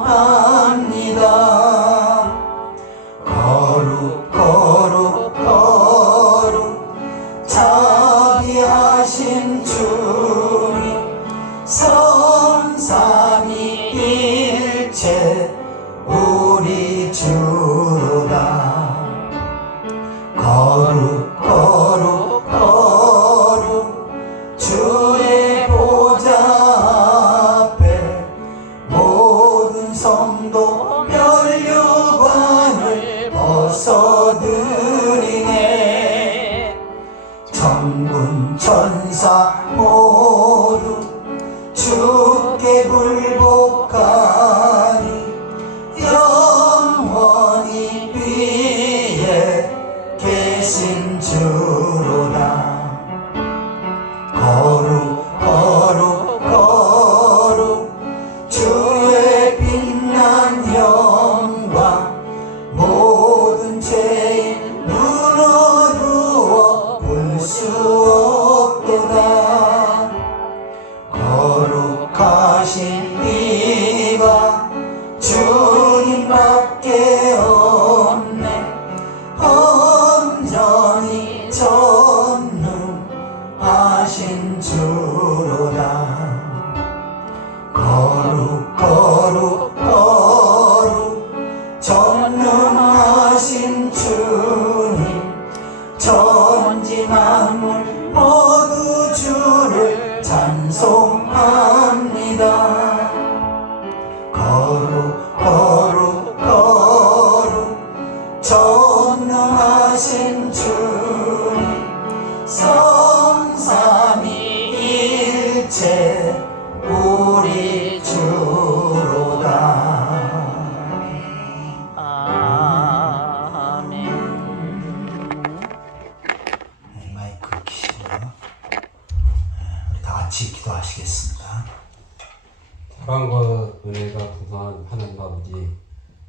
찬송합니다. 거룩 거룩 거룩 자비하신 주님 성삼위일체 우리 주로다. 거룩 거룩 거룩 주의 보좌 앞에 모든 성도 면류관을 벗어드리네. 천군 천사 모두 주께 굴복하니 영원히 위에 계신 주로다. 거룩 거룩 거룩 주의 빛난 영광 모든 죄인 눈 어두워 볼 수 없도다. 거룩하신 이가 주님밖에 없네. 온전히 전능하신 주로다. 거룩 거룩 거룩 전능하신 주님 천지 만물 모두 주를 찬송합니다. 거룩 거룩 거룩 전능하신 주님 성삼위일체 우리 주로다. 아멘. 네, 마이크 키시고요. 우리 다 같이 기도하시겠습니다. 사랑과 은혜가 풍성한 하나님 아버지,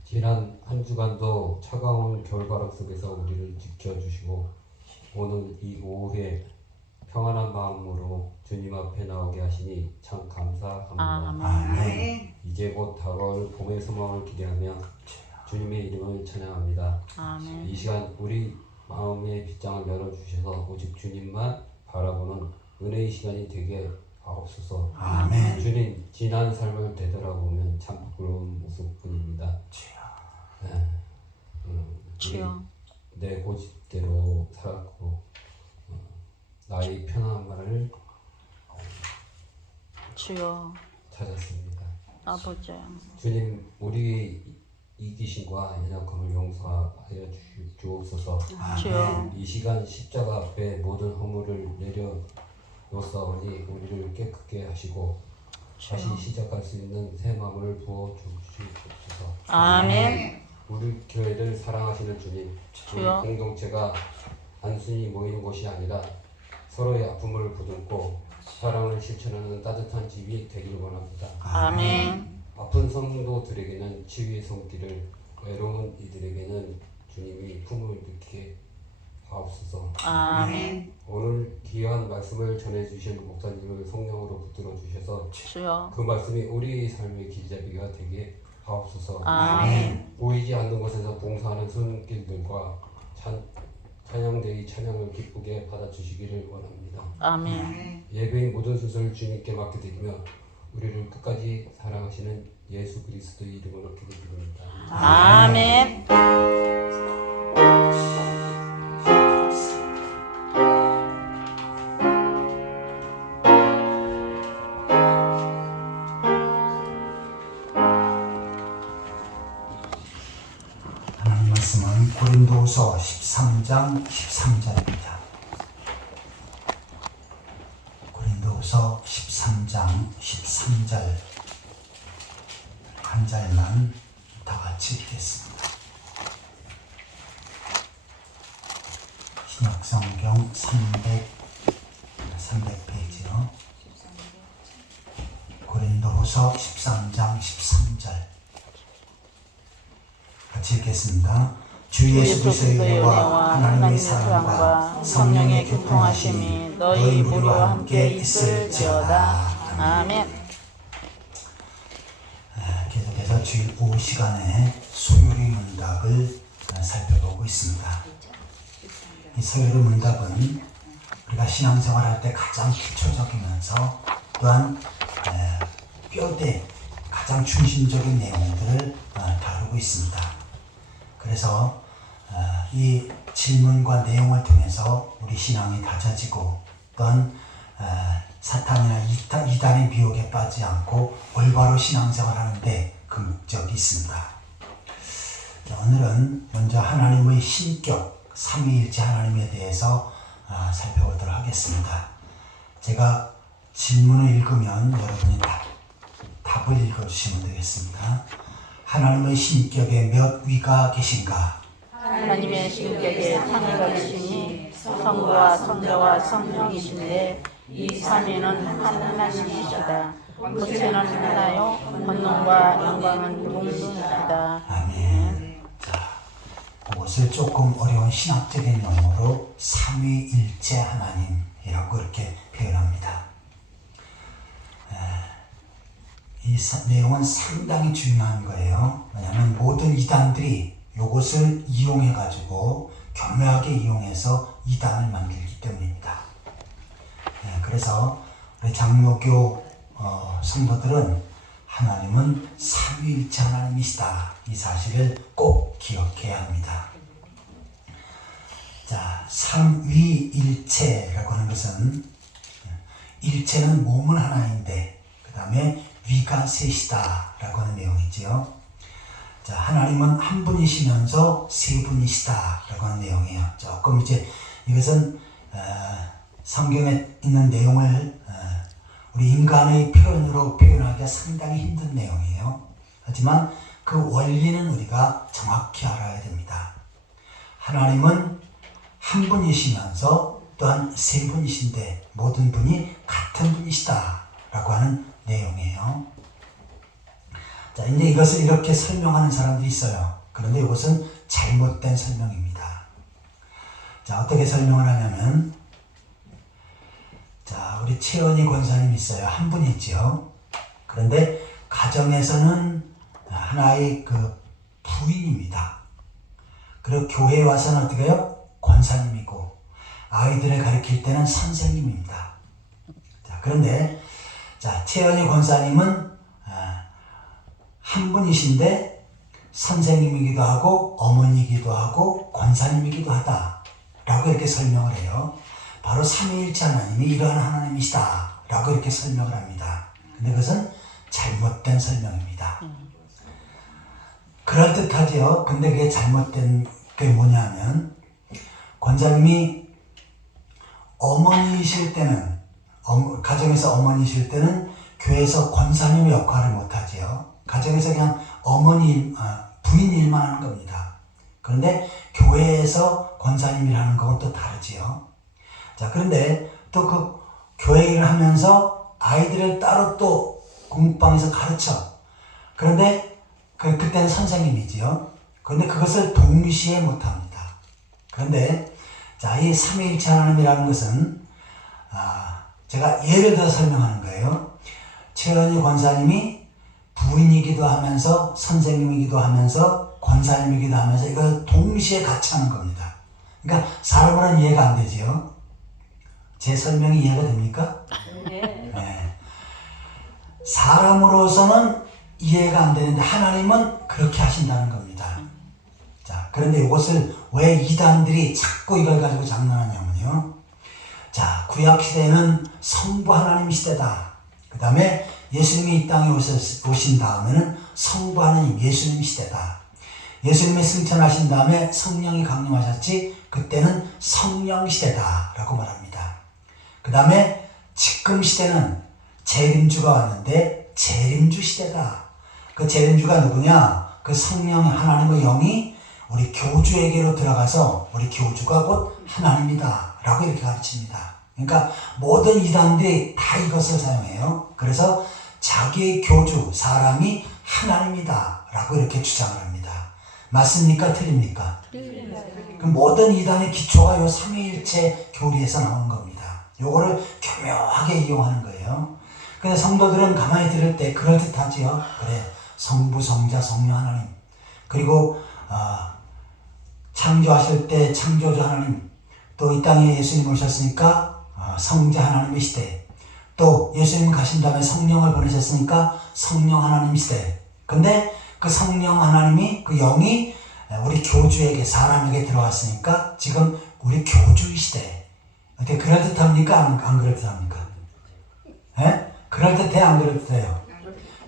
지난 한 주간도 차가운 겨울바람 속에서 우리를 지켜주시고 오늘 이 오후에 평안한 마음으로 주님 앞에 나오게 하시니 참 감사합니다. 아멘. 이제 곧 다가올 봄의 소망을 기대하며 주님의 이름을 찬양합니다. 아멘. 이 시간 우리 마음의 빗장을 열어주셔서 오직 주님만 바라보는 은혜의 시간이 되게 하옵소서. 아멘. 주님, 지난 삶을 되돌아보면 참 부끄러운 모습뿐입니다. 네. 주여. 내 고집대로 살았고 나의 편안한 말을 주여. 찾았습니다. 아버지. 주님, 우리의 이기심과 연약함을 용서하여 주옵소서. 주여. 이 시간 십자가 앞에 모든 허물을 내려놓사오니 우리를 깨끗게 하시고 다시 주여. 시작할 수 있는 새 마음을 부어 주시옵소서. 아멘. 우리 교회를 사랑하시는 주님, 우리 주여. 공동체가 단순히 모이는 곳이 아니라 서로의 아픔을 보듬고 사랑을 실천하는 따뜻한 집이 되길 원합니다. 아멘. 아픈 성도들에게는 치유의 손길을, 외로운 이들에게는 주님이 품을 느끼게 하옵소서. 아멘. 오늘 귀한 말씀을 전해주실 목사님을 성령으로 붙들어 주셔서 주여. 그 말씀이 우리 삶의 길잡이가 되게 하옵소서. 아멘. 보이지 않는 곳에서 봉사하는 손길들과 찬양대의 찬양을 기쁘게 받아주시기를 원합니다. 아멘. 예배의 모든 순서를 주님께 맡겨드리며 우리를 끝까지 사랑하시는 예수 그리스도의 이름으로 기도드립니다. 아멘. 하나님 말씀은 고린도후서 13장 13절입니다. 고린도후서 13장 13절 한 절만 다 같이 읽겠습니다. 신약성경 300페이지요. 고린도후서 13장 13절 같이 읽겠습니다. 주 예수 그리스도의 은혜와 하나님의 사랑과 성령의 교통하심이 너희 무리와 함께 있을지어다. 아멘. 계속해서 우리가 주일 오후 시간에 소요리 문답을 살펴보고 있습니다. 이 소요리 문답은 우리가 신앙생활할 때 가장 기초적이면서 또한 뼈대 가장 중심적인 내용들을 다루고 있습니다. 그래서 이 질문과 내용을 통해서 우리 신앙이 다져지고 또한 사탄이나 이단의 미혹에 빠지지 않고 올바로 신앙생활하는데 그 목적이 있습니다. 자, 오늘은 먼저 하나님의 신격, 삼위일체 하나님에 대해서 살펴보도록 하겠습니다. 제가 질문을 읽으면 여러분이 답을 읽어주시면 되겠습니다. 하나님의 신격에 몇 위가 계신가? 하나님의 신격에 상위가 계시니 성부와 성자와 성령이신데 이 삼위는 하나님이시다. 부체는 하나요 권능과 영광은 동등이시다. 아멘. 자, 그것을 조금 어려운 신학적인 용어로 삼위일체 하나님이라고 이렇게 표현합니다. 이 내용은 상당히 중요한 거예요. 왜냐하면 모든 이단들이 이것을 이용해가지고 교묘하게 이용해서 이단을 만들기 때문입니다. 그래서 우리 장로교 성도들은 하나님은 삼위일체 하나님이시다. 이 사실을 꼭 기억해야 합니다. 자, 삼위일체라고 하는 것은 일체는 몸은 하나인데 그 다음에 위가 셋이다 라고 하는 내용이지요. 자, 하나님은 한 분이시면서 세 분이시다 라고 하는 내용이에요. 조금 이제 이것은 성경에 있는 내용을 우리 인간의 표현으로 표현하기가 상당히 힘든 내용이에요. 하지만 그 원리는 우리가 정확히 알아야 됩니다. 하나님은 한 분이시면서 또한 세 분이신데 모든 분이 같은 분이시다 라고 하는 내용이에요. 자, 이제 이것을 이렇게 설명하는 사람들이 있어요. 그런데 이것은 잘못된 설명입니다. 자, 어떻게 설명을 하냐면, 자, 우리 최은희 권사님 있어요. 한 분 있죠. 그런데 가정에서는 하나의 그 부인입니다. 그리고 교회에 와서는 어떻게 해요? 권사님이고, 아이들을 가르칠 때는 선생님입니다. 자, 그런데 자, 최은희 권사님은 한 분이신데 선생님이기도 하고 어머니이기도 하고 권사님이기도 하다 라고 이렇게 설명을 해요. 바로 삼위일체 하나님이 이러한 하나님이시다 라고 이렇게 설명을 합니다. 근데 그것은 잘못된 설명입니다. 그럴듯하죠. 근데 그게 잘못된 게 뭐냐면 권사님이 어머니이실 때는 가정에서 어머니이실 때는 교회에서 권사님의 역할을 못하지요. 가정에서 그냥 부인 일만 하는 겁니다. 그런데 교회에서 권사님이라는 건 또 다르지요. 자, 그런데 또 그 교회 일을 하면서 아이들을 따로 또 공부방에서 가르쳐. 그런데 그때는 선생님이지요. 그런데 그것을 동시에 못합니다. 그런데 자, 이 삼위일체 하나님이라는 것은 제가 예를 들어 설명하는 거예요. 최은희 권사님이 부인이기도 하면서 선생님이기도 하면서 권사님이기도 하면서 이걸 동시에 같이 하는 겁니다. 그러니까 사람으로는 이해가 안 되지요. 제 설명이 이해가 됩니까? 네. 사람으로서는 이해가 안 되는데 하나님은 그렇게 하신다는 겁니다. 자, 그런데 이것을 왜 이단들이 자꾸 이걸 가지고 장난하냐면요. 자, 구약시대에는 성부 하나님 시대다. 그 다음에 예수님이 이 땅에 오신 다음에는 성부 하나님 예수님 시대다. 예수님이 승천하신 다음에 성령이 강림하셨지 그때는 성령 시대다 라고 말합니다. 그 다음에 지금 시대는 재림주가 왔는데 재림주 시대다. 그 재림주가 누구냐? 그 성령 하나님의 영이 우리 교주에게로 들어가서 우리 교주가 곧 하나님이다 라고 이렇게 가르칩니다. 그러니까 모든 이단들이 다 이것을 사용해요. 그래서 자기의 교주, 사람이 하나님이다 라고 이렇게 주장을 합니다. 맞습니까? 틀립니까? 그럼 모든 이단의 기초가 요 삼위일체 교리에서 나오는 겁니다. 요거를 교묘하게 이용하는 거예요. 근데 성도들은 가만히 들을 때 그럴듯하지요. 그래, 성부, 성자, 성령 하나님. 그리고 창조하실 때 창조주 하나님, 또 이 땅에 예수님 오셨으니까 성자 하나님이시대. 또 예수님 가신 다음에 성령을 보내셨으니까 성령 하나님이시대. 근데 그 성령 하나님이, 그 영이 우리 교주에게, 사람에게 들어왔으니까 지금 우리 교주이시대. 어떻게 그럴듯합니까? 안 그럴듯합니까? 예? 그럴듯해, 안 그럴듯해요?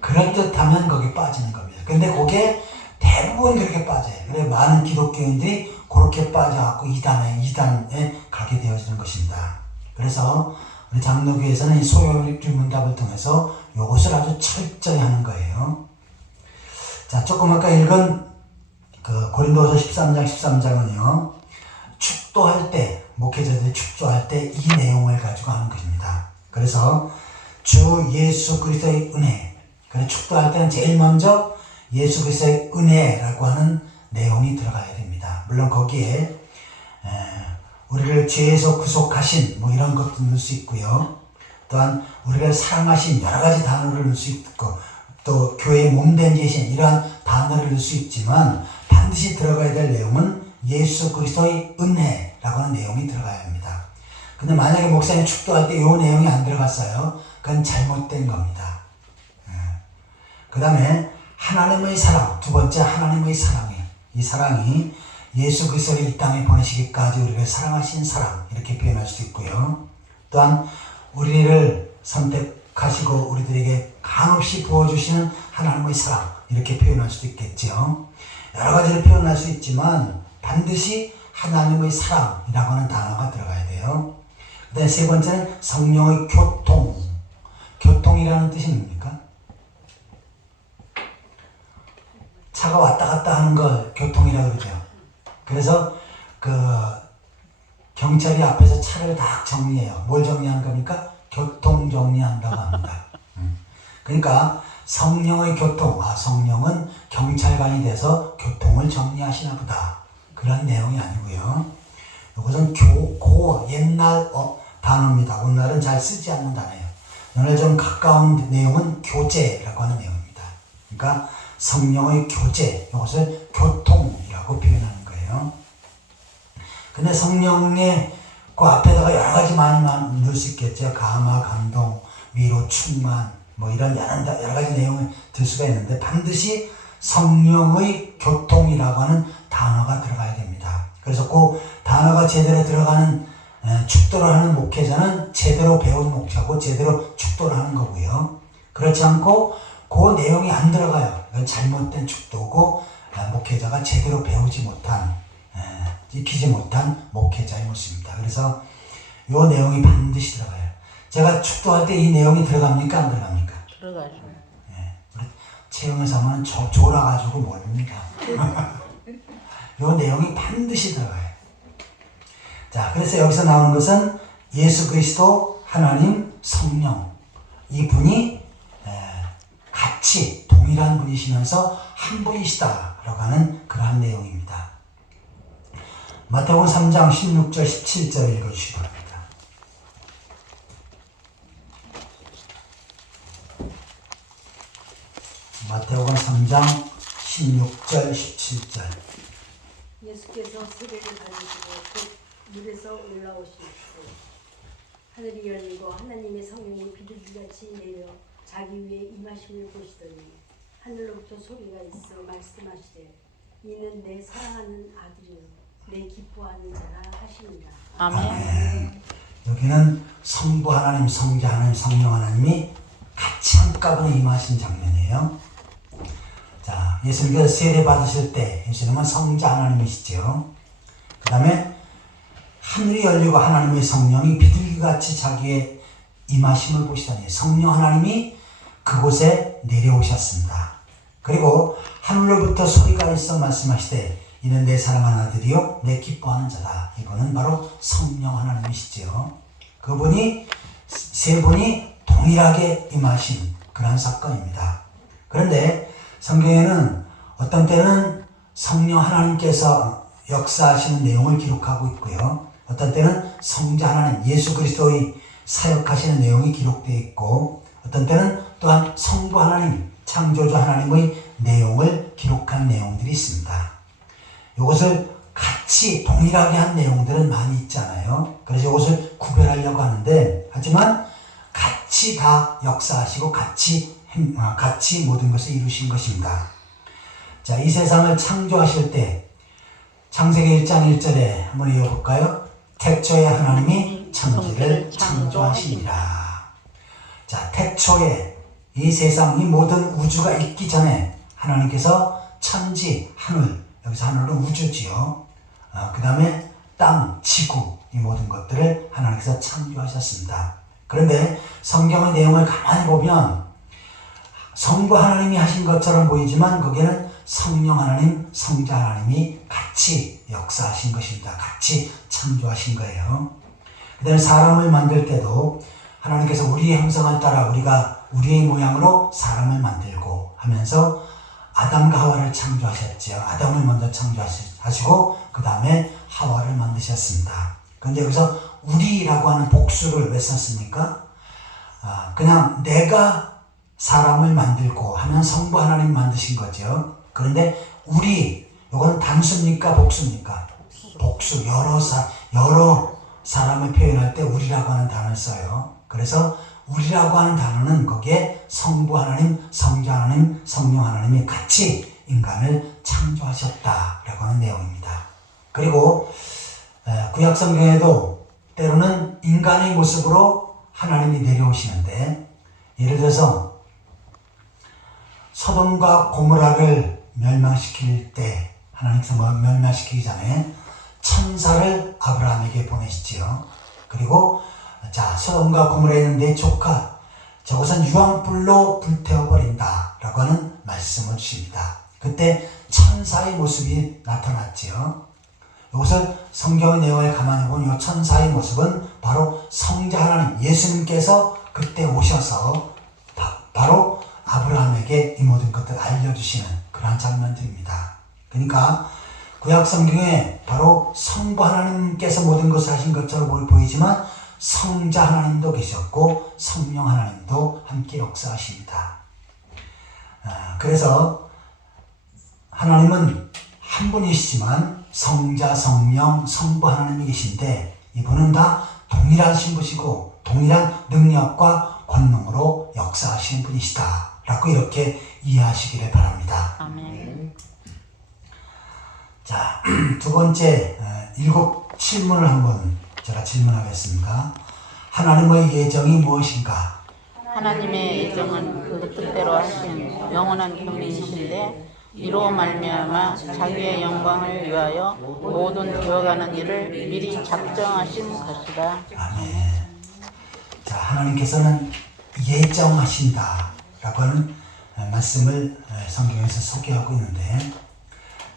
그럴듯하면 거기 빠지는 겁니다. 근데 그게 대부분 그렇게 빠져요. 그래서 많은 기독교인들이 그렇게 빠져갖고 이단에 가게 되어지는 것입니다. 그래서 우리 장로교에서는 이 소요리문답을 통해서 이것을 아주 철저히 하는 거예요. 자, 조금 아까 읽은 그 고린도서 13장은요, 축도할 때, 목회자들이 축도할 때 이 내용을 가지고 하는 것입니다. 그래서 주 예수 그리스도의 은혜, 그래서 축도할 때는 제일 먼저 예수 그리스도의 은혜라고 하는 내용이 들어가야 됩니다. 물론 거기에 우리를 죄에서 구속하신 뭐 이런 것도 넣을 수 있고요. 또한 우리를 사랑하신 여러 가지 단어를 넣을 수 있고, 또 교회의 몸된 예신 이러한 단어를 넣을 수 있지만 반드시 들어가야 될 내용은 예수 그리스도의 은혜라고 하는 내용이 들어가야 합니다. 근데 만약에 목사님 축도할 때 이 내용이 안 들어갔어요. 그건 잘못된 겁니다. 그 다음에 하나님의 사랑, 두 번째 하나님의 사랑이에요. 이 사랑이 예수 그리스도를 이 땅에 보내시기까지 우리를 사랑하신 사랑, 이렇게 표현할 수 있고요. 또한 우리를 선택하시고 우리들에게 한없이 부어주시는 하나님의 사랑, 이렇게 표현할 수도 있겠죠. 여러 가지로 표현할 수 있지만 반드시 하나님의 사랑이라고 하는 단어가 들어가야 돼요. 그 다음에 세 번째는 성령의 교통. 교통이라는 뜻이 뭡니까? 차가 왔다 갔다 하는 걸 교통이라고 그러죠. 그래서 그 경찰이 앞에서 차를 다 정리해요. 뭘 정리하는 겁니까? 교통 정리한다고 합니다. 그러니까 성령의 교통, 성령은 경찰관이 돼서 교통을 정리하시나 보다, 그런 내용이 아니고요. 이것은 옛날 단어입니다. 오늘날은 잘 쓰지 않는 단어예요. 오늘 좀 가까운 내용은 교제라고 하는 내용입니다. 그러니까 성령의 교제, 이것을 교통이라고 표현하는 거예요. 근데 성령의 그 앞에다가 여러 가지 많이 넣을 수 있겠죠. 감화, 감동, 위로, 충만, 뭐 이런 여러 가지 내용을 들 수가 있는데 반드시 성령의 교통이라고 하는 단어가 들어가야 됩니다. 그래서 그 단어가 제대로 들어가는 축도를 하는 목회자는 제대로 배운 목자고 제대로 축도를 하는 거고요. 그렇지 않고 그 내용이 안 들어가요. 이건 잘못된 축도고 목회자가 제대로 배우지 못한, 익히지 못한 목회자의 모습입니다. 그래서 이 내용이 반드시 들어가요. 제가 축도할 때 이 내용이 들어갑니까? 안 들어갑니까? 들어가죠. 우리 채영의 사모는 졸아가지고 모릅니다. 이 내용이 반드시 들어가요. 자, 그래서 여기서 나오는 것은 예수 그리스도, 하나님, 성령, 이분이 같이 동일한 분이시면서 한 분이시다라고 하는 그러한 내용입니다. 마태복음 3장 16절 17절 읽어주시기 바랍니다. 마태복음 3장 16절 17절. 예수께서 세례를 받으시고 곧 물에서 올라오시고 하늘이 열리고 하나님의 성령이 비둘기같이 내려 자기 위에 임하심을 보시더니 하늘로부터 소리가 있어 말씀하시되 이는 내 사랑하는 아들이요 내 기뻐하는 자라 하시니라. 아멘. 여기는 성부 하나님, 성자 하나님, 성령 하나님이 같이 한꺼번에 임하신 장면이에요. 자, 예수님께서 세례 받으실 때 예수님은 성자 하나님이시죠. 그 다음에 하늘이 열리고 하나님의 성령이 비둘기같이 자기의 임하심을 보시다니 성령 하나님이 그곳에 내려오셨습니다. 그리고 하늘로부터 소리가 있어 말씀하시되 이는 내 사랑하는 아들이요 내 기뻐하는 자다. 이분은 바로 성령 하나님이시죠. 그분이 세 분이 동일하게 임하신 그런 사건입니다. 그런데 성경에는 어떤 때는 성령 하나님께서 역사하시는 내용을 기록하고 있고요. 어떤 때는 성자 하나님, 예수 그리스도의 사역하시는 내용이 기록되어 있고, 어떤 때는 또한 성부 하나님, 창조주 하나님의 내용을 기록한 내용들이 있습니다. 이것을 같이 동일하게 한 내용들은 많이 있잖아요. 그래서 이것을 구별하려고 하는데, 하지만 같이 다 역사하시고 같이 모든 것을 이루신 것입니다. 자, 이 세상을 창조하실 때 창세기 1장 1절에 한번 읽어볼까요? 태초에 하나님이 천지를 창조하시니라. 자, 태초에 이 세상, 이 모든 우주가 있기 전에 하나님께서 천지, 하늘, 여기서 하늘은 우주지요. 그 다음에 땅, 지구, 이 모든 것들을 하나님께서 창조하셨습니다. 그런데 성경의 내용을 가만히 보면 성부 하나님이 하신 것처럼 보이지만 거기에는 성령 하나님, 성자 하나님이 같이 역사하신 것입니다. 같이 창조하신 거예요. 그 다음에 사람을 만들 때도 하나님께서 우리의 형상을 따라 우리가 우리의 모양으로 사람을 만들고 하면서 아담과 하와를 창조하셨죠. 아담을 먼저 창조하시고 그 다음에 하와를 만드셨습니다. 그런데 여기서 우리라고 하는 복수를 왜 썼습니까? 그냥 내가 사람을 만들고 하면 성부 하나님 만드신 거죠. 그런데 우리, 이건 단수입니까 복수입니까? 복수. 여러 사람을 표현할 때 우리라고 하는 단어를 써요. 그래서 우리라고 하는 단어는 거기에 성부 하나님, 성자 하나님, 성령 하나님이 같이 인간을 창조하셨다라고 하는 내용입니다. 그리고 구약 성경에도 때로는 인간의 모습으로 하나님이 내려오시는데, 예를 들어서 소돔과 고모라를 멸망시킬 때 하나님께서 멸망시키기 전에 천사를 아브라함에게 보내시지요. 그리고 자, 소돔과 고모라에 있는 내 조카, 저것은 유황불로 불태워버린다 라고 하는 말씀을 주십니다. 그때 천사의 모습이 나타났지요. 이것을 성경의 내용을 가만히 보면 이 천사의 모습은 바로 성자 하나님, 예수님께서 그때 오셔서 바로 아브라함에게 이 모든 것들을 알려주시는 그러한 장면들입니다. 그러니까 구약 성경에 바로 성부 하나님께서 모든 것을 하신 것처럼 보이지만 성자 하나님도 계셨고 성령 하나님도 함께 역사하십니다. 그래서 하나님은 한 분이시지만 성자, 성령, 성부 하나님이 계신데 이분은 다 동일한 신부시고 동일한 능력과 권능으로 역사하시는 분이시다 라고 이렇게 이해하시기를 바랍니다. 아멘. 자, 두 번째 7질문을 한번 제가 질문하겠습니다. 하나님의 예정이 무엇인가? 하나님의 예정은 그 뜻대로 하신 영원한 경륜이신데 이로 말미암아 자기의 영광을 위하여 모든 되어가는 일을 미리 작정하신 것이다. 아멘. 자, 하나님께서는 예정하신다 라고 하는 말씀을 성경에서 소개하고 있는데,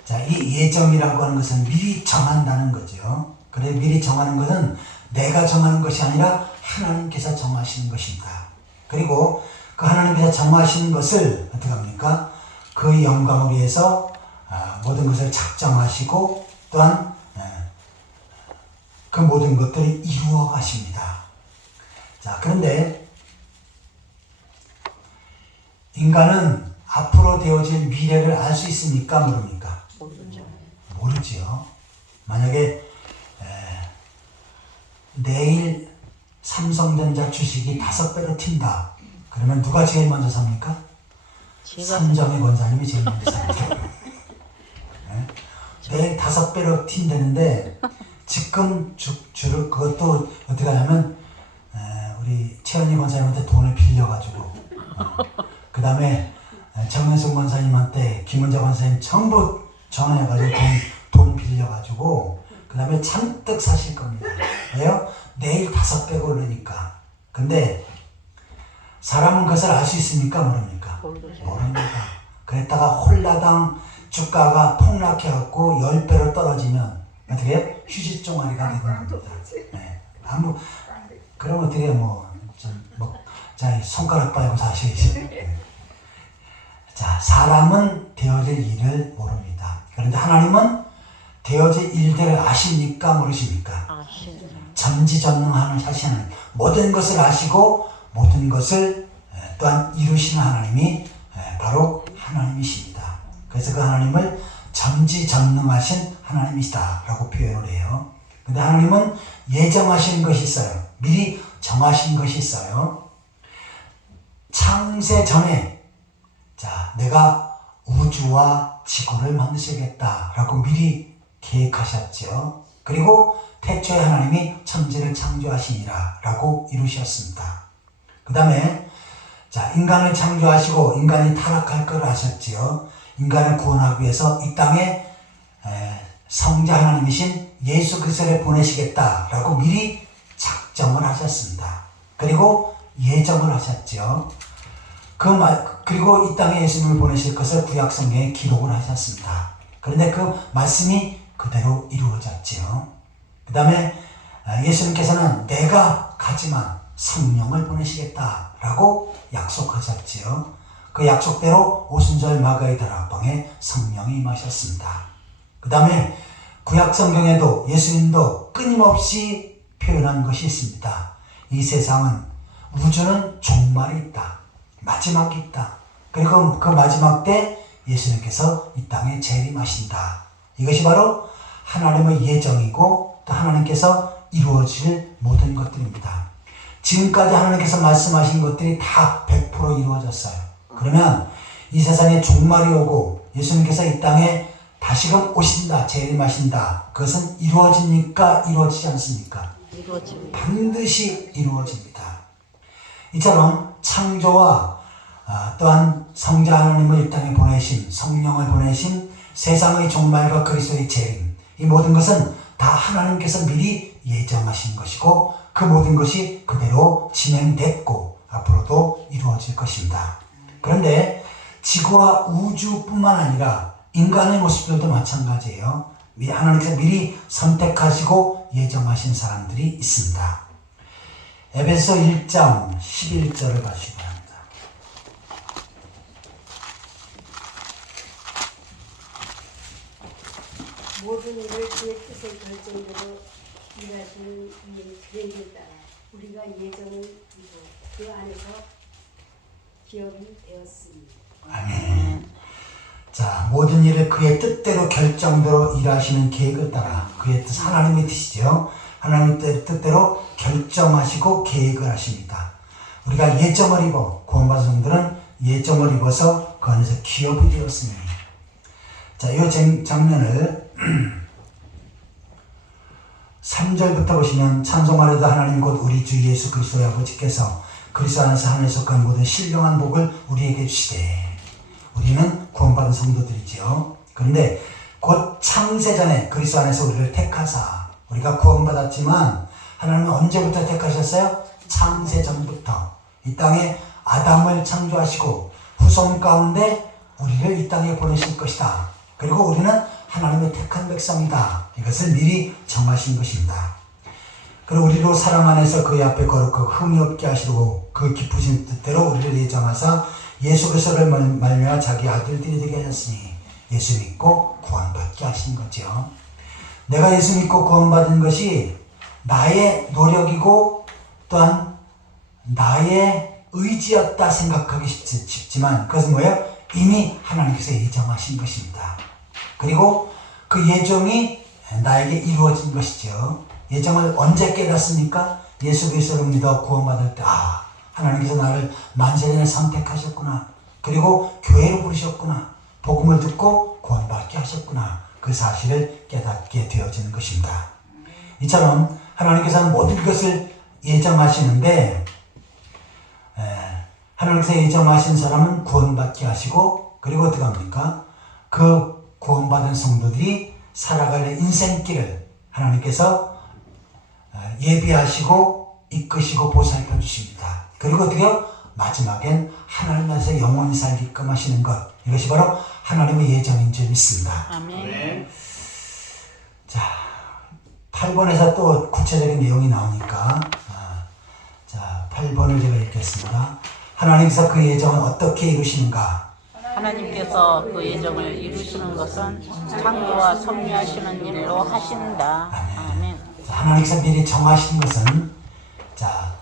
자, 이 예정이라고 하는 것은 미리 정한다는 거죠. 그래, 미리 정하는 것은 내가 정하는 것이 아니라 하나님께서 정하시는 것입니다. 그리고 그 하나님께서 정하시는 것을 어떻게 합니까? 그 영광을 위해서 모든 것을 작정하시고 또한 그 모든 것들을 이루어 가십니다. 자, 그런데 인간은 앞으로 되어질 미래를 알 수 있습니까? 모릅니까? 모르지요. 만약에 내일 삼성전자 주식이 5배로 튄다. 그러면 누가 제일 먼저 삽니까? 삼정의 권사님이 제일 먼저 삽니다. 네? 내일 5배로 튄다는데 지금 주를 그것도 어떻게 하냐면 우리 최현희 권사님한테 돈을 빌려가지고 그 다음에 정현숙 권사님한테 김은자 권사님 전부 전화해가지고 돈 빌려가지고 그 다음에 잔뜩 사실 겁니다. 왜요? 내일 5배가 오르니까. 근데 사람은 그것을 알 수 있습니까? 모릅니까? 모릅니다. 그랬다가 홀라당 주가가 폭락해갖고 10배로 떨어지면 어떻게 해요? 휴지 종아리가 되는 겁니다. 네. 그럼 어떻게 해요? 자, 손가락 빨고 사셔야지. 네. 자, 사람은 되어질 일을 모릅니다. 그런데 하나님은 되어질 일들을 아십니까? 모르십니까? 전지전능하시는 모든 것을 아시고 모든 것을 또한 이루시는 하나님이 바로 하나님이십니다. 그래서 그 하나님을 전지전능하신 하나님이시다 라고 표현을 해요. 근데 하나님은 예정하신 것이 있어요. 미리 정하신 것이 있어요. 창세 전에 자, 내가 우주와 지구를 만드시겠다 라고 미리 계획하셨죠. 그리고 태초에 하나님이 천지를 창조하시니라 라고 이루셨습니다. 그 다음에 자, 인간을 창조하시고 인간이 타락할 걸 아셨지요. 인간을 구원하기 위해서 이 땅에 성자 하나님이신 예수 그리스도를 보내시겠다 라고 미리 작정을 하셨습니다. 그리고 예정을 하셨죠. 그리고 이 땅에 예수님을 보내실 것을 구약 성경에 기록을 하셨습니다. 그런데 그 말씀이 그대로 이루어졌지요. 그 다음에 예수님께서는 내가 가지만 성령을 보내시겠다 라고 약속하셨지요. 그 약속대로 오순절 마가의 다락방에 성령이 임하셨습니다. 그 다음에 구약 성경에도 예수님도 끊임없이 표현한 것이 있습니다. 이 세상은 우주는 종말이 있다. 마지막이 있다. 그리고 그 마지막 때 예수님께서 이 땅에 재림하신다. 이것이 바로 하나님의 예정이고 또 하나님께서 이루어질 모든 것들입니다. 지금까지 하나님께서 말씀하신 것들이 다 100% 이루어졌어요. 그러면 이 세상에 종말이 오고 예수님께서 이 땅에 다시금 오신다, 재림하신다. 그것은 이루어집니까? 이루어지지 않습니까? 이루어집니다. 반드시 이루어집니다. 이처럼 창조와 또한 성자 하나님을 이 땅에 보내심, 성령을 보내심, 세상의 종말과 그리스도의 재림, 이 모든 것은 다 하나님께서 미리 예정하신 것이고 그 모든 것이 그대로 진행됐고 앞으로도 이루어질 것입니다. 그런데 지구와 우주뿐만 아니라 인간의 모습들도 마찬가지예요. 하나님께서 미리 선택하시고 예정하신 사람들이 있습니다. 에베소 1장 11절을 봐주시기 바랍니다. 모든 일을 그의 뜻의 결정대로 일하시는 이의 계획에 따라 우리가 예정을 이루고 그 안에서 기업이 되었습니다. 아멘. 자, 모든 일을 그의 뜻대로 결정대로 일하시는 계획을 따라 그의 뜻, 하나님의 뜻이죠. 하나님의 뜻대로 결정하시고 계획을 하십니다. 우리가 예정을 입어 구원받은 성도는 예정을 입어서 그 안에서 기업이 되었습니다. 자, 이 장면을 3절부터 보시면 찬송하려도 하나님 곧 우리 주 예수 그리스도의 아버지께서 그리스도 안에서 하늘에 속한 모든 신령한 복을 우리에게 주시되 우리는 구원받은 성도들이지요. 그런데 곧 창세전에 그리스도 안에서 우리를 택하사 우리가 구원받았지만 하나님은 언제부터 택하셨어요? 창세전부터 이 땅에 아담을 창조하시고 후손 가운데 우리를 이 땅에 보내실 것이다. 그리고 우리는 하나님의 택한 백성이다. 이것을 미리 정하신 것입니다. 그리고 우리로 사랑 안에서 그의 앞에 거룩하고 흠이 없게 하시고 그 기쁘신 뜻대로 우리를 예정하사 예수 그리스도를 말미암아 자기 아들들이 되게 하셨으니 예수 믿고 구원받게 하신 거죠. 내가 예수 믿고 구원받은 것이 나의 노력이고 또한 나의 의지였다 생각하기 쉽지만 그것은 뭐예요? 이미 하나님께서 예정하신 것입니다. 그리고 그 예정이 나에게 이루어진 것이죠. 예정을 언제 깨닫습니까? 예수 그리스도를 믿어 구원받을 때 하나님께서 나를 만세전에 선택하셨구나. 그리고 교회로 부르셨구나. 복음을 듣고 구원받게 하셨구나. 그 사실을 깨닫게 되어지는 것입니다. 이처럼 하나님께서는 모든 것을 예정하시는데 하나님께서 예정하신 사람은 구원받게 하시고 그리고 어떻게 합니까? 그 구원받은 성도들이 살아갈 인생길을 하나님께서 예비하시고 이끄시고 보살펴 주십니다. 그리고 어떻게 해요? 마지막엔 하나님께서 영원히 살게끔 하시는 것. 이것이 바로 하나님의 예정인 줄 믿습니다. 아멘. 자, 8번에서 또 구체적인 내용이 나오니까 자, 8번을 제가 읽겠습니다. 하나님께서 그 예정을 어떻게 이루시는가? 하나님께서 그 예정을 이루시는 것은 창조와 섭리하시는 일로 하신다. 아멘. 하나님께서 미리 정하신 것은 자,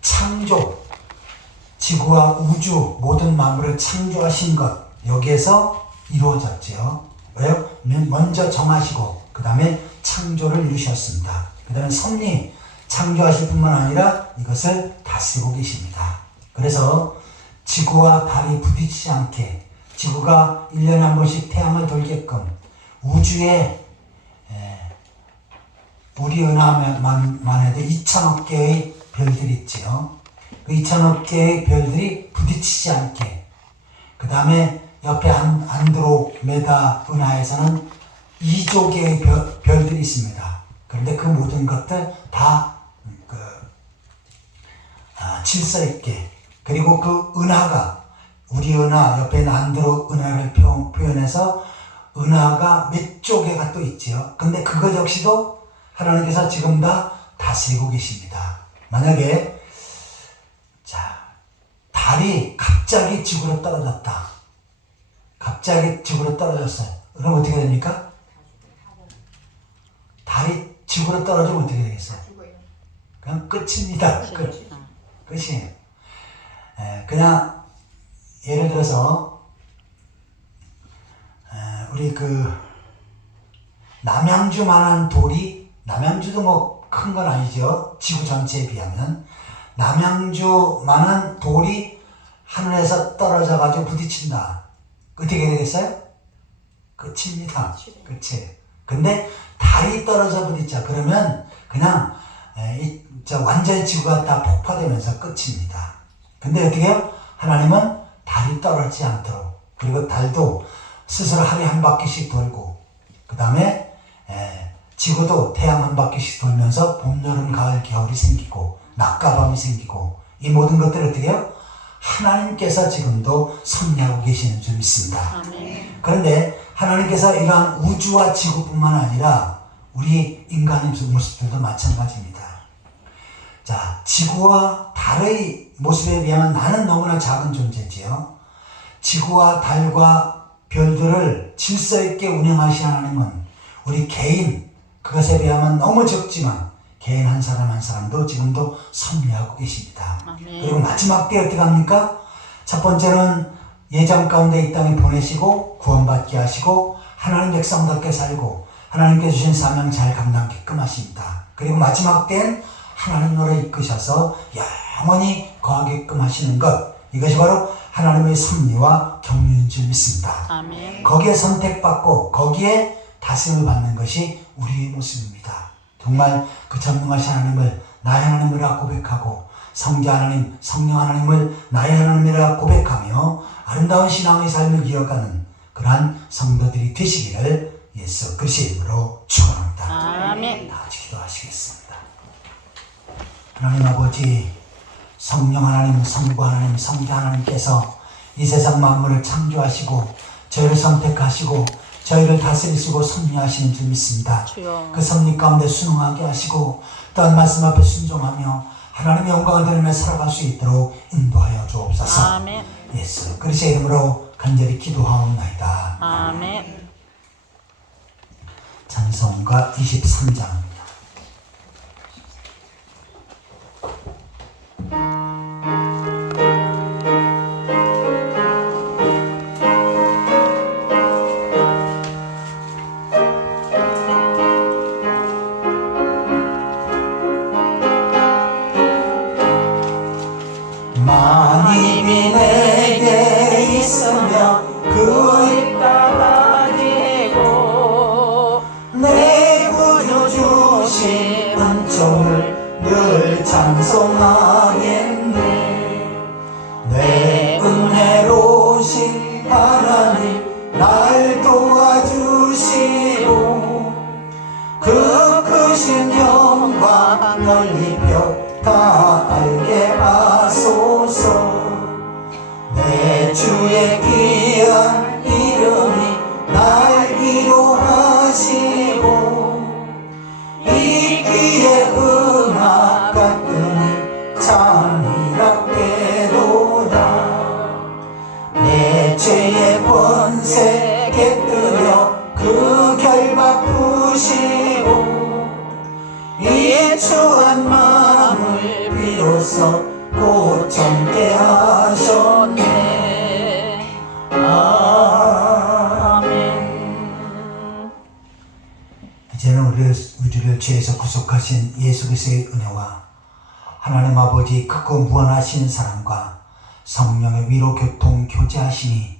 창조, 지구와 우주 모든 만물을 창조하신 것 여기에서 이루어졌지요. 왜요? 먼저 정하시고 그 다음에 창조를 이루셨습니다. 그 다음에 섭리 창조하실 뿐만 아니라 이것을 다스리고 계십니다. 그래서 지구와 달이 부딪히지 않게 지구가 1년에 한 번씩 태양을 돌게끔 우주에 우리 은하만 해도 2천억 개의 별들이 있지요. 그 2천억 개의 별들이 부딪히지 않게 그 다음에 옆에 안드로메다 은하에서는 2조 개의 별들이 있습니다. 그런데 그 모든 것들 다 질서 있게 그리고 그 은하가 우리 은하 옆에 있는 안드로 은하를 표현해서 은하가 몇 조 개가 또 있지요. 근데 그것 역시도 하나님께서 지금 다 다스리고 계십니다. 만약에 달이 갑자기 지구로 떨어졌다. 갑자기 지구로 떨어졌어요. 그럼 어떻게 됩니까? 달이 지구로 떨어지면 어떻게 되겠어요? 그냥 끝입니다. 끝이에요. 그냥 예를 들어서 우리 남양주만한 돌이 남양주도 뭐 큰 건 아니죠. 지구 전체에 비하면 남양주만한 돌이 하늘에서 떨어져 가지고 부딪힌다. 어떻게 되겠어요? 끝입니다. 끝이에요. 근데 달이 떨어져 부딪혀 그러면 그냥 완전히 지구가 다 폭파되면서 끝입니다. 근데 어떻게 해요? 하나님은 달이 떨어지지 않도록 그리고 달도 스스로 하루에 한 바퀴씩 돌고 그 다음에 지구도 태양 한 바퀴씩 돌면서 봄, 여름, 가을, 겨울이 생기고 낮과 밤이 생기고 이 모든 것들을 어떻게 해요? 하나님께서 지금도 섭리하고 계시는 줄 믿습니다. 아멘. 그런데 하나님께서 이러한 우주와 지구뿐만 아니라 우리 인간의 모습들도 마찬가지입니다. 자, 지구와 달의 모습에 비하면 나는 너무나 작은 존재지요. 지구와 달과 별들을 질서 있게 운영하신 하나님은 우리 개인 그것에 비하면 너무 적지만 개인 한 사람 한 사람도 지금도 섭리하고 계십니다. 아멘. 그리고 마지막 때 어떻게 합니까? 첫 번째는 예정 가운데 이 땅에 보내시고 구원받게 하시고 하나님 백성답게 살고 하나님께 주신 사명 잘 감당게끔 하십니다. 그리고 마지막 때는 하나님으로 이끄셔서 영원히 거하게끔 하시는 것 이것이 바로 하나님의 섭리와 경륜인 줄 믿습니다. 아멘. 거기에 선택받고 거기에 다스림을 받는 것이 우리의 모습입니다. 정말 그 전능하신 하나님을 나의 하나님이라 고백하고 성자 하나님, 성령 하나님을 나의 하나님이라 고백하며 아름다운 신앙의 삶을 이어가는 그러한 성도들이 되시기를 예수 그리스도의 이름으로 축원합니다. 아멘. 다 같이 기도하시겠습니다. 하나님 아버지, 성령 하나님, 성부 하나님, 성자 하나님께서 이 세상 만물을 창조하시고 저희를 선택하시고 저희를 다스리시고 섭리하시는 줄 믿습니다. 주여. 그 섭리 가운데 순응하게 하시고 또한 말씀 앞에 순종하며 하나님의 영광을 드리며 살아갈 수 있도록 인도하여 주옵소서. 아멘. 예수 그리스도의 이름으로 간절히 기도하옵나이다. 아멘. 찬송가 23장입니다. 하나님이 내게 있으며 그 따라 되고 내 구주 주신 은총을 늘 찬송하겠네. 내 은혜로우신 하나님 날 도와주시고 그 크신 영광 널리 다 알게 하소서. 내 주의 귀한 이름이 날 위로하시고 이 귀에 음악 같으니 찬이랍게도다. 내 죄의 권세 깨뜨려 그 결박 푸시고 이 추한 마음을 비로소 고청케 하시고 우리를 죄에서 구속하신 예수 그리스도의 은혜와 하나님 아버지 크고 무한하신 사랑과 성령의 위로 교통 교제하시니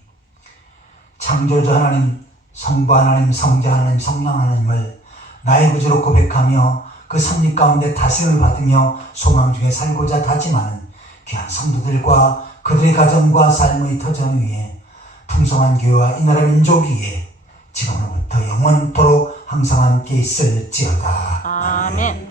창조주 하나님, 성부 하나님, 성자 하나님, 성령 하나님을 나의 구주로 고백하며 그 섭리 가운데 다스림을 받으며 소망 중에 살고자 다짐하는 귀한 성도들과 그들의 가정과 삶의 터전 위에 풍성한 교회와 이 나라 민족 위에 지금으로부터 영원토록 항상 함께 있을지어다. 아멘.